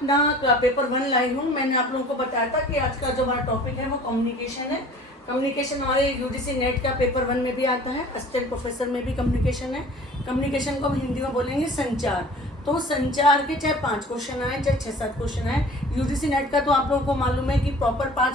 अपना पेपर 1 लाई हूँ। मैंने आप लोगों को बताया था कि आज का जो हमारा टॉपिक है वो कम्युनिकेशन है। कम्युनिकेशन हमारे यूजीसी नेट का पेपर 1 में भी आता है, असिस्टेंट प्रोफेसर में भी कम्युनिकेशन है। कम्युनिकेशन को हम हिंदी में बोलेंगे संचार। तो संचार के चाहे 5 क्वेश्चन आए, चाहे 6-7 क्वेश्चन आए, यूजीसी नेट का तो आप लोगों को मालूम है कि प्रॉपर 5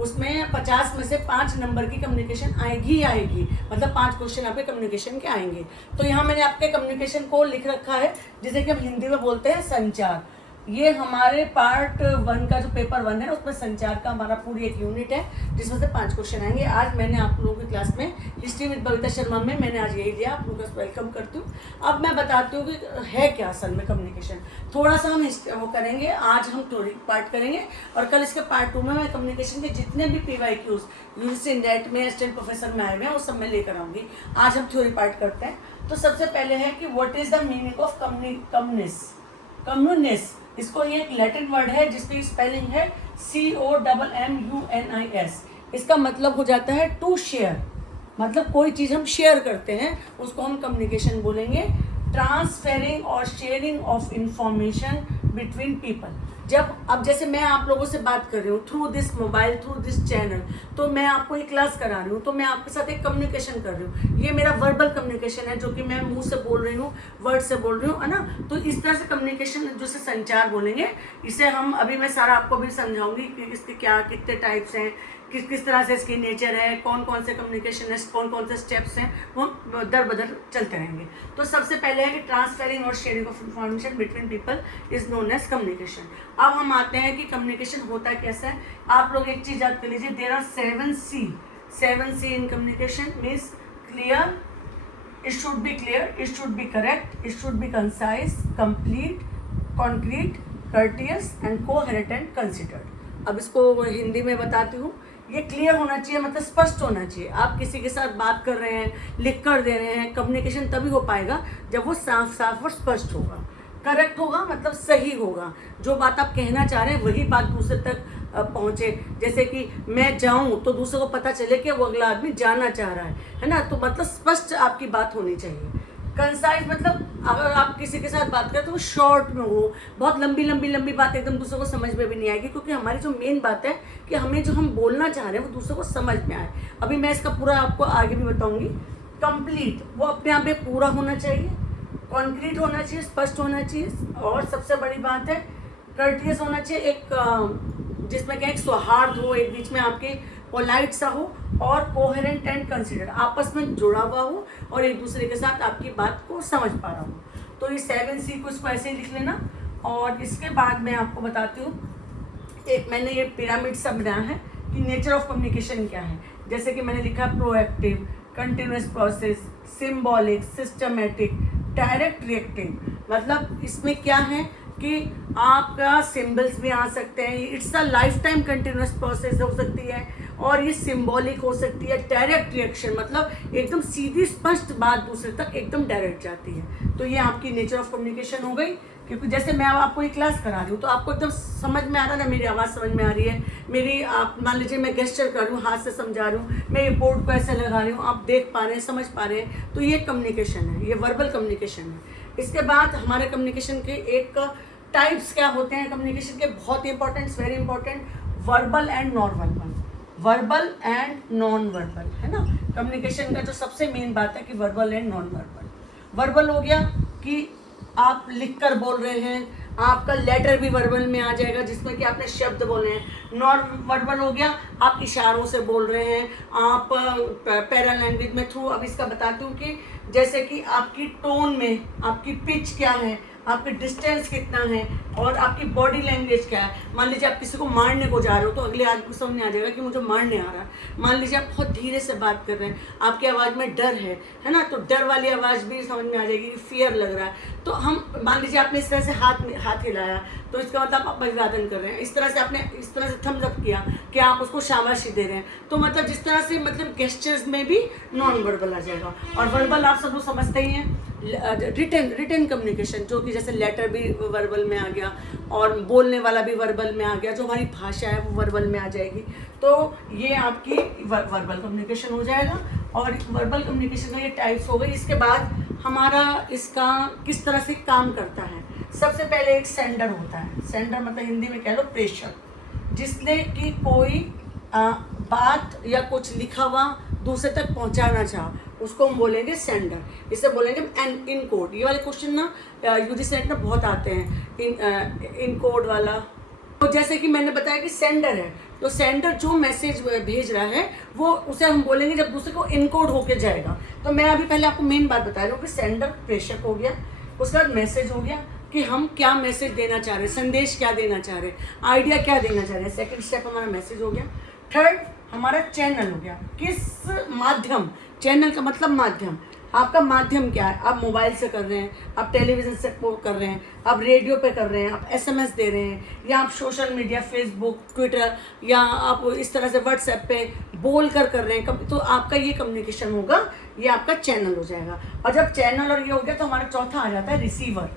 उसमें 50 में से 5 नंबर की कम्युनिकेशन आएगी ही आएगी, मतलब 5 क्वेश्चन आपके कम्युनिकेशन के आएंगे। तो यहाँ मैंने आपके कम्युनिकेशन को लिख रखा है, जिसे कि हम हिंदी में बोलते हैं संचार। ये हमारे पार्ट 1 का जो पेपर 1 है उसमें संचार का हमारा पूरी एक यूनिट है, जिसमें से 5 क्वेश्चन आएंगे। आज मैंने आप लोगों की क्लास में हिस्ट्री विद बबीता शर्मा में मैंने आज यही दिया, आप लोगों का वेलकम करती हूँ। अब मैं बताती हूँ कि है क्या असल में कम्युनिकेशन। थोड़ा सा हम वो करेंगे, आज हम थ्योरी पार्ट करेंगे और कल इसके पार्ट 2 में मैं कम्युनिकेशन के जितने भी PYQs यूजीसी नेट में असिस्टेंट प्रोफेसर में आए हुए हैं वो सब मैं लेकर आऊँगी। आज हम थ्योरी पार्ट करते हैं। तो सबसे पहले है कि what is the meaning of communis. इसको ये एक लैटिन वर्ड है जिसकी स्पेलिंग है COMMUNIS। इसका मतलब हो जाता है टू शेयर, मतलब कोई चीज़ हम शेयर करते हैं उसको हम कम्युनिकेशन बोलेंगे। ट्रांसफेरिंग और sharing of information between people. अब जैसे मैं आप लोगों से बात कर रही हूँ through this mobile, through this channel, तो मैं आपको एक क्लास करा रही हूँ, तो मैं आपके साथ एक कम्युनिकेशन कर रही हूँ। ये मेरा वर्बल कम्युनिकेशन है, जो कि मैं मुंह से बोल रही हूँ, वर्ड से बोल रही हूँ, है ना। तो इस तरह से कम्युनिकेशन जिसे संचार बोलेंगे, इसे हम अभी मैं सारा आपको भी समझाऊंगी कि इसके क्या कितने टाइप्स हैं, किस तरह से इसकी नेचर है, कौन कौन से कम्युनिकेशन है, कौन कौन से स्टेप्स हैं, वो दर बदर चलते रहेंगे। तो सबसे पहले है कि ट्रांसफेरिंग और sharing of information between people is known as communication. अब हम आते हैं कि कम्युनिकेशन होता कैसा है। आप लोग एक चीज़ याद कर लीजिए, there are 7 C in communication. Means clear, it should be clear, it should be correct, it should be concise, complete, concrete, courteous and coherent and considered। अब इसको हिंदी में बताती हूँ। ये क्लियर होना चाहिए, मतलब स्पष्ट होना चाहिए। आप किसी के साथ बात कर रहे हैं, लिख कर दे रहे हैं, कम्युनिकेशन तभी हो पाएगा जब वो साफ साफ और स्पष्ट होगा। करेक्ट होगा मतलब सही होगा, जो बात आप कहना चाह रहे हैं वही बात दूसरे तक पहुँचे। जैसे कि मैं जाऊँ तो दूसरे को पता चले कि वो अगला आदमी जाना चाह रहा है ना। तो मतलब स्पष्ट आपकी बात होनी चाहिए। कंसाइज मतलब अगर आप किसी के साथ बात करें तो वो शॉर्ट में हो, बहुत लंबी बात एकदम दूसरे को समझ में भी नहीं आएगी, क्योंकि हमारी जो मेन बात है कि हमें जो हम बोलना चाह रहे हैं वो दूसरे को समझ में आए। अभी मैं इसका पूरा आपको आगे भी बताऊँगी। कंप्लीट, वो अपने आप में पूरा होना चाहिए, कॉन्क्रीट होना चाहिए, स्पष्ट होना चाहिए, और सबसे बड़ी बात है कर्टियस होना चाहिए, एक जिसमें क्या एक सौहार्द हो, एक बीच में आपके पोलाइट सा हो, और कोहेरेंट एंड कंसिडर, आपस में जुड़ा हुआ हो और एक दूसरे के साथ आपकी बात को समझ पा रहा हो। तो ये 7 C को इसको ऐसे ही लिख लेना। और इसके बाद मैं आपको बताती हूँ, एक मैंने ये पिरामिड सा बनाया है कि नेचर ऑफ कम्युनिकेशन क्या है। जैसे कि मैंने लिखा proactive, continuous process, symbolic, systematic, direct, reactive. मतलब इसमें क्या है कि आपका सिंबल्स भी आ सकते हैं, it's a life time continuous process हो सकती है, और ये सिंबॉलिक हो सकती है, डायरेक्ट रिएक्शन मतलब एकदम सीधी स्पष्ट बात दूसरे तक एकदम डायरेक्ट जाती है। तो ये आपकी नेचर ऑफ कम्युनिकेशन हो गई। क्योंकि जैसे मैं अब आपको ये क्लास करा रही हूँ तो आपको एकदम समझ में आ रहा है ना, मेरी आवाज़ समझ में आ रही है, मेरी आप मान लीजिए मैं गेस्चर कर रही हूँ, हाथ से समझा रही हूँ, मैं ये बोर्ड को ऐसे लगा रही हूँ, आप देख पा रहे हैं, समझ पा रहे हैं, तो ये कम्युनिकेशन है, ये वर्बल कम्युनिकेशन है। इसके बाद हमारे कम्युनिकेशन के एक टाइप्स क्या होते हैं कम्युनिकेशन के, बहुत important, very important, verbal and non verbal. Verbal and non verbal है ना। कम्युनिकेशन का जो सबसे मेन बात है कि verbal and non verbal. Verbal हो गया कि आप लिखकर बोल रहे हैं, आपका लेटर भी वर्बल में आ जाएगा जिसमें कि आपने शब्द बोले हैं। नॉन वर्बल हो गया आप इशारों से बोल रहे हैं, आप पैरा लैंग्वेज में थ्रू। अब इसका बताती हूँ कि जैसे कि आपकी टोन में आपकी पिच क्या है, आपकी डिस्टेंस कितना है, और आपकी बॉडी लैंग्वेज क्या है। मान लीजिए आप किसी को मारने को जा रहे हो तो अगले आदमी को समझ में आ जाएगा कि मुझे मारने आ रहा है। मान लीजिए आप बहुत धीरे से बात कर रहे हैं, आपकी आवाज़ में डर है ना, तो डर वाली आवाज़ भी समझ में आ जाएगी कि फियर लग रहा है। तो हम मान लीजिए आपने इस तरह से हाथ हिलाया तो इसका मतलब आप अभिवादन कर रहे हैं। इस तरह से आपने इस तरह से थम्स अप किया कि आप उसको शाबाशी दे रहे हैं। तो मतलब जिस तरह से मतलब गेस्चर्स में भी नॉन वर्बल आ जाएगा। और वर्बल आप सब लोग समझते ही हैं, रिटन कम्युनिकेशन, जो कि जैसे लेटर भी वर्बल में आ गया और बोलने वाला भी वर्बल में आ गया, जो हमारी भाषा है वो वर्बल में आ जाएगी। तो ये आपकी वर्बल कम्युनिकेशन हो जाएगा। और वर्बल कम्युनिकेशन का ये टाइप्स हो गई। इसके बाद हमारा इसका किस तरह से काम करता है। सबसे पहले एक सेंडर होता है, सेंडर मतलब हिंदी में कह लो प्रेषक, जिसने कि कोई बात या कुछ लिखा हुआ दूसरे तक पहुंचाना चाह, उसको हम बोलेंगे सेंडर। इसे बोलेंगे इन कोड। ये वाले क्वेश्चन ना यूजीसी नेट में बहुत आते हैं, इन कोड वाला। तो जैसे कि मैंने बताया कि सेंडर है, तो सेंडर जो मैसेज भेज रहा है वो उसे हम बोलेंगे जब दूसरे को इनकोड होके जाएगा। तो मैं अभी पहले आपको मेन बात बता रही हूँ कि सेंडर प्रेषक हो गया, उसके बाद मैसेज हो गया कि हम क्या मैसेज देना चाह रहे हैं, संदेश क्या देना चाह रहे हैं, आइडिया क्या देना चाह रहे हैं। सेकंड स्टेप हमारा मैसेज हो गया। थर्ड हमारा चैनल हो गया। किस माध्यम, चैनल का मतलब माध्यम, आपका माध्यम क्या है, आप मोबाइल से कर रहे हैं, आप टेलीविज़न से कर रहे हैं, आप रेडियो पे कर रहे हैं, आप एसएमएस दे रहे हैं, या आप सोशल मीडिया फेसबुक ट्विटर या आप इस तरह से व्हाट्सएप पे बोल कर रहे हैं, तो आपका ये कम्युनिकेशन होगा, ये आपका चैनल हो जाएगा। और जब चैनल और ये हो गया तो हमारा चौथा आ जाता है रिसीवर।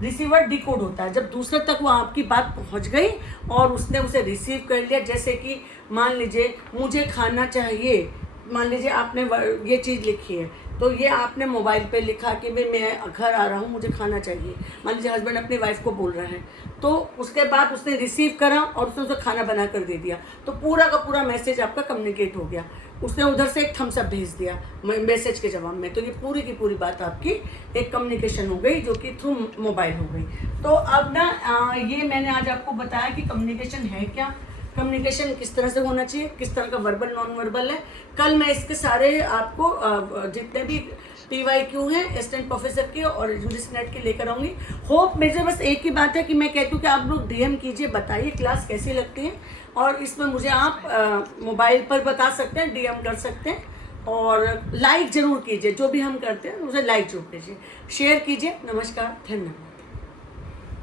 रिसीवर डिकोड होता है, जब दूसरे तक वो आपकी बात पहुंच गई और उसने उसे रिसीव कर लिया। जैसे कि मान लीजिए मुझे खाना चाहिए, मान लीजिए आपने ये चीज़ लिखी है, तो ये आपने मोबाइल पे लिखा कि भाई मैं घर आ रहा हूँ, मुझे खाना चाहिए। मान लीजिए हस्बैंड अपनी वाइफ को बोल रहा है, तो उसके बाद उसने रिसीव करा और उसने उसे खाना बना कर दे दिया, तो पूरा का पूरा मैसेज आपका कम्युनिकेट हो गया। उसने उधर से एक थम्स अप भेज दिया मैसेज के जवाब में, तो ये पूरी की पूरी बात आपकी एक कम्युनिकेशन हो गई, जो कि थ्रू मोबाइल हो गई। तो अब ना ये मैंने आज आपको बताया कि कम्युनिकेशन है क्या, कम्युनिकेशन किस तरह से होना चाहिए, किस तरह का वर्बल नॉन वर्बल है। कल मैं इसके सारे आपको जितने भी PYQ हैं असिस्टेंट प्रोफेसर के और यूजीसी नेट के लेकर आऊँगी। होप मेरे बस एक ही बात है कि मैं कहती हूँ कि आप लोग DM कीजिए, बताइए क्लास कैसी लगती है, और इसमें मुझे आप मोबाइल पर बता सकते हैं, DM कर सकते हैं, और लाइक ज़रूर कीजिए, जो भी हम करते हैं उसे लाइक जरूर कीजिए, शेयर कीजिए। नमस्कार, धन्यवाद।